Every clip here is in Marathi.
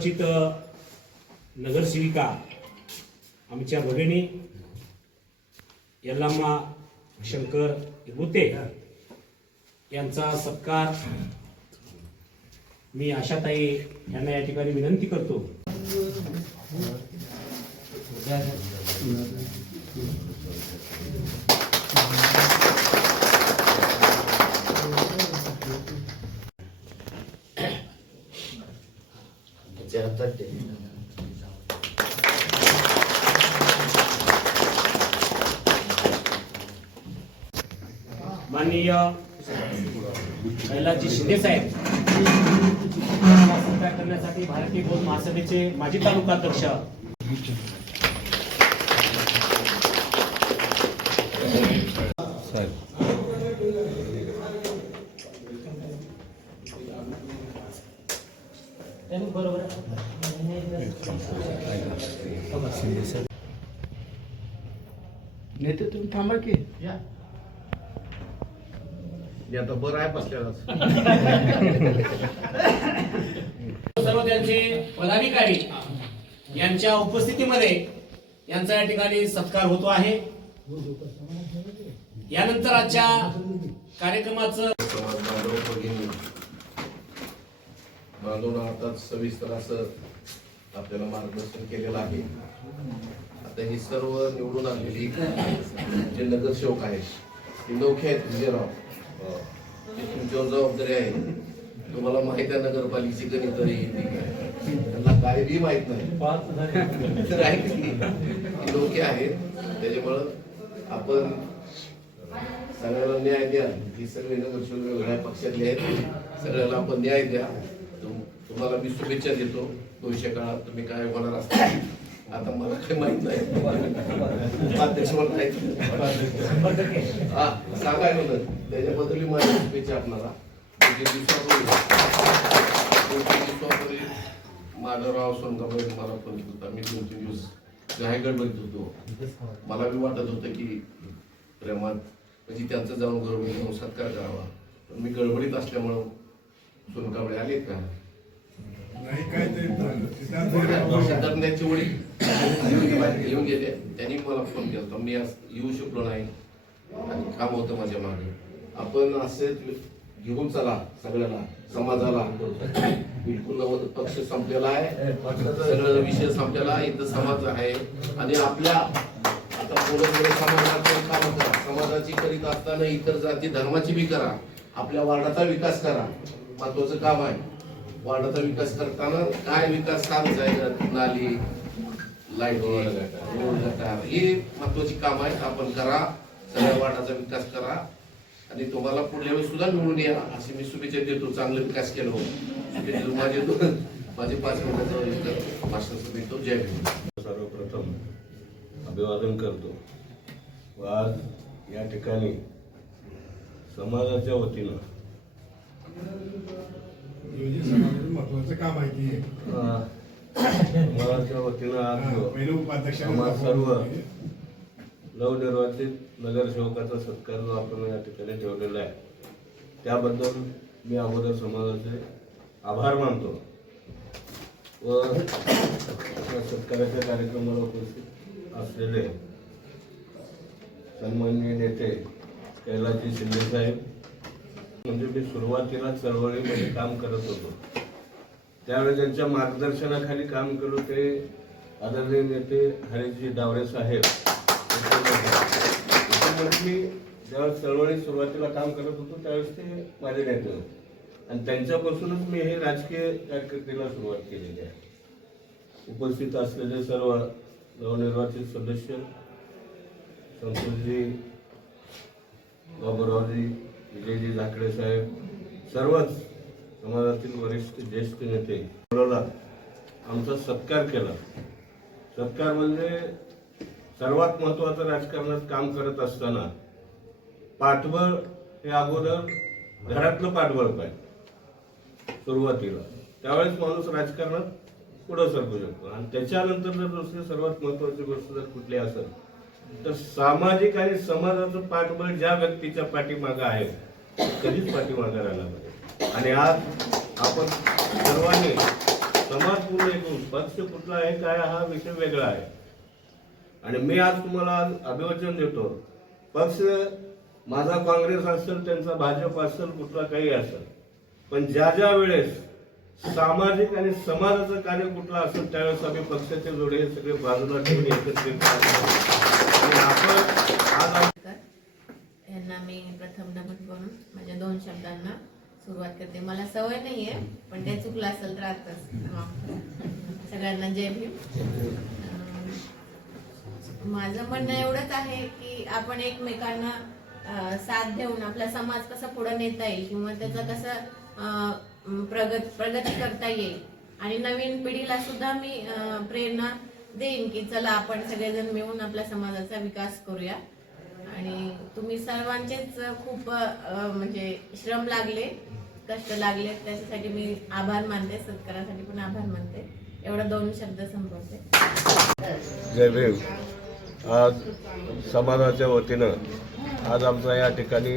नवनिर्वाचित नगरसेविका आमच्या भगिनी यल्लाम्मा शंकर गुते यांचा सत्कार मी आशाताई यांना या ठिकाणी विनंती करतो. माननीय कैलासजी शिंदे साहेब सत्कार करण्यासाठी भारतीय बौद्ध महासभेचे माजी तालुका अध्यक्ष नेते तुम्ही थांबा की या आता बरं आहे बसल्यावर सर्व त्यांचे पदाधिकारी यांच्या उपस्थितीमध्ये यांचा या ठिकाणी सत्कार होतो आहे. यानंतर आजच्या कार्यक्रमाचं बांधून आता सविस्तर असं आपल्याला मार्गदर्शन केलेलं आहे. आता ही सर्व निवडून आलेली जे नगरसेवक आहेत ते नौखे आहेत. विजयराव तुमच्यावर जबाबदारी आहे. तुम्हाला माहित आहे नगरपालिकेची गणितरी त्यांना काय बी माहित नाही तर आहे की लोके आहेत. त्याच्यामुळं आपण सगळ्याला न्याय द्या. ही सगळे नगरसेवक वेगळ्या पक्षातले आहेत. सगळ्याला आपण न्याय द्या. तुम्हाला मी शुभेच्छा देतो. भविष्य काळात तुम्ही काय होणार असता आता मला काही माहित नाही. अध्यक्ष सांगाय म्हणत त्याच्याबद्दल माझी शुभेच्छा आपल्याला. दिवसापूर्वी माधवराव सोनकाबाई मला फोन केला होता. मी 2-3 दिवस गडबडीत होतो. मला बी वाटत होतं की प्रेमात म्हणजे त्यांचं जाऊन गडबडीत जाऊन सत्कार करावा. पण मी गडबडीत असल्यामुळं सोनकाबाई आले का करण्याची ओळी येऊन गेले. त्यांनी मला फोन केला होता. मी येऊ शकलो नाही आणि काम होतं माझ्या मागे. आपण असेच घेऊन चला सगळ्याला समाजाला. बिलकुल नव्वद पक्ष संपलेला आहे. सगळं विषय संपलेला आहे. इथं समाज आहे आणि आपल्या आता पुढे समाजाचे काम करा. समाजाची करीत असताना इतर जाती धर्माची बी करा. आपल्या वार्डाचा विकास करा. महत्वाचं काम आहे. वार्डाचा विकास करताना काय विकास करायचा आहे. नाली लाईट रोड गटार ही महत्वाची काम आहेत. आपण करा. सगळ्या वार्डाचा विकास करा आणि तुम्हाला पुढल्या वेळेस सुद्धा निवडून या अशी मी शुभेच्छा देतो. चांगला विकास केला हो. माझे 5 मिनिटाचं भाषण देतो. जय भीम. सर्वप्रथम अभिवादन करतो. आज या ठिकाणी समाजाच्या वतीनं महत्वाचं काम आहे की समाजाच्या वतीनं आज समाज सर्व नवनिर्वाचित नगरसेवकाचा सत्कार जो आपण या ठिकाणी ठेवलेला आहे त्याबद्दल मी अगोदर समाजाचे आभार मानतो व सत्काराच्या कार्यक्रमाला उपस्थित असलेले सन्माननीय नेते कैलासजी शिंदे साहेब. म्हणजे मी सुरुवातीला चळवळीमध्ये काम करत होतो त्यावेळी त्यांच्या मार्गदर्शनाखाली काम केलो ते आदरणीय नेते हरीशजी डावरे साहेब. मी ज्यावेळेस चळवळी सुरुवातीला काम करत होतो त्यावेळेस ते माझे नेते होते आणि त्यांच्यापासूनच मी हे राजकीय कारकिर्दीला सुरुवात केलेली आहे. उपस्थित असलेले सर्व नवनिर्वाचित सदस्य संतोषजी बाबूरावजी विजयजी झाकडे साहेब सर्वच समाजातील वरिष्ठ ज्येष्ठ नेते बोलवला आमचा सत्कार केला. सत्कार म्हणजे सर्वात महत्वाचं राजकारणात काम करत असताना पाठबळ हे अगोदर घरातलं पाठबळ पाहिजे सुरुवातीला. त्यावेळेस माणूस राजकारणात पुढे सरकू शकतो आणि त्याच्यानंतर जर दुसरी सर्वात महत्वाची गोष्ट जर कुठली असेल तर सामाजिक आणि समाजाचं पाठबळ ज्या व्यक्तीच्या पाठीमागे आहे कधीच पाठीमागे राहिला पाहिजे. आणि आज आपण सर्वांनी समाज पूर्ण एकूण पक्ष कुठला आहे काय हा विषय वेगळा आहे. आणि मी आज तुम्हाला अभिवचन देतो, पक्ष माझा काँग्रेस असेल, त्यांचा भाजप असेल, कुठला काही असेल, पण ज्या ज्या वेळेस सामाजिक आणि समाजाचं कार्य कुठलं असेल त्यावेळेस आम्ही पक्षाचे जोडे हे सगळे बाजूला ठेवून एकत्रित आणि आपण आज यांना मी प्रथम नमन करून माझ्या 2 शब्दांना सुरुवात करते. मला सवय नाहीये, पण ते चुकलं असेल तर आताच सगळ्यांना जय भीम. माझं म्हणणं एवढंच आहे की आपण एकमेकांना साथ देऊन आपला समाज कसा पुढे नेता येईल किंवा त्याचा कसं प्रगती करता येईल आणि नवीन पिढीला सुद्धा मी प्रेरणा देईन की चला आपण सगळेजण मिळून आपल्या समाजाचा विकास करूया. आणि तुम्ही सर्वांचेच खूप म्हणजे श्रम लागले, कष्ट लागले, त्याच्यासाठी मी आभार मानते, सत्कारासाठी पण आभार मानते. एवढा 2 शब्द संपवते. जय भीम. आज समाजाच्या वतीनं आज आमचा या ठिकाणी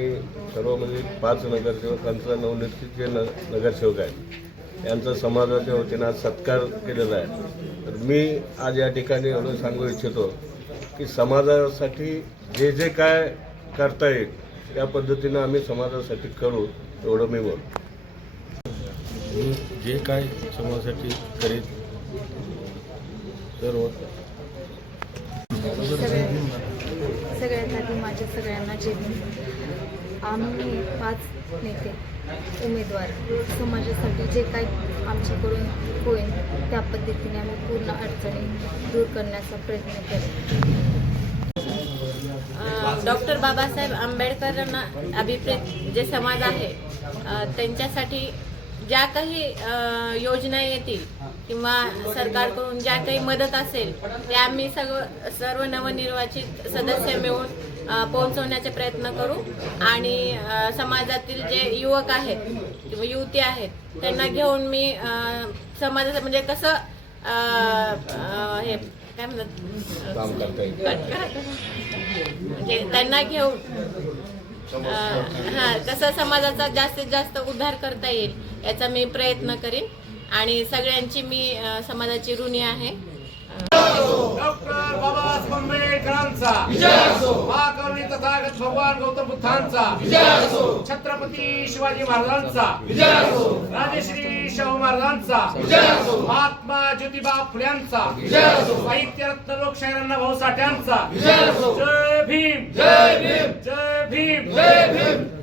सर्व म्हणजे 5 नगरसेवकांचा नवनिर्मित जे नगरसेवक आहेत यांचा समाजाच्या वतीनं आज सत्कार केलेला आहे. तर मी आज या ठिकाणी एवढं सांगू इच्छितो की समाजासाठी जे जे काय करता येईल त्या पद्धतीनं आम्ही समाजासाठी करू, एवढं मी बोलतो. मी जे काय समाजासाठी करेन सर्व. सगळ्यात आधी माझ्या सगळ्यांना जय भीम. आम्ही 5 नेते उमेदवार समाजासाठी जे काही आमच्याकडून होईल त्या पद्धतीने आम्ही पूर्ण अडचणी दूर करण्याचा प्रयत्न करू. डॉक्टर बाबासाहेब आंबेडकरांना अभिप्रेत जे समाज आहे त्यांच्यासाठी ज्या काही योजना येतील किंवा सरकारकडून ज्या काही मदत असेल त्या आम्ही सर्व नवनिर्वाचित सदस्य मिळून पोहोचवण्याचे प्रयत्न करू. आणि समाजातील जे युवक आहेत किंवा युवती आहेत त्यांना घेऊन मी समाजाचं म्हणजे कसं हे काय म्हणतात काम करता येईल म्हणजे त्यांना घेऊन कसं समाजाचा जास्तीत जास्त उद्धार करता येईल याचा मी प्रयत्न करीन. आणि सगळ्यांची मी समाजाची ऋणी आहे. डॉक्टर बाबासाहेब आंबेडकरांचा महाकवी तथागत भगवान गौतम बुद्धांचा, छत्रपती शिवाजी महाराजांचा, राजश्री शाहू महाराजांचा, महात्मा ज्योतिबा फुल्यांचा, साहित्यरत्न लोकशाहीर अण्णाभाऊ साठ्यांचा. जय भीम, जय भीम, जय भीम, जय भीम.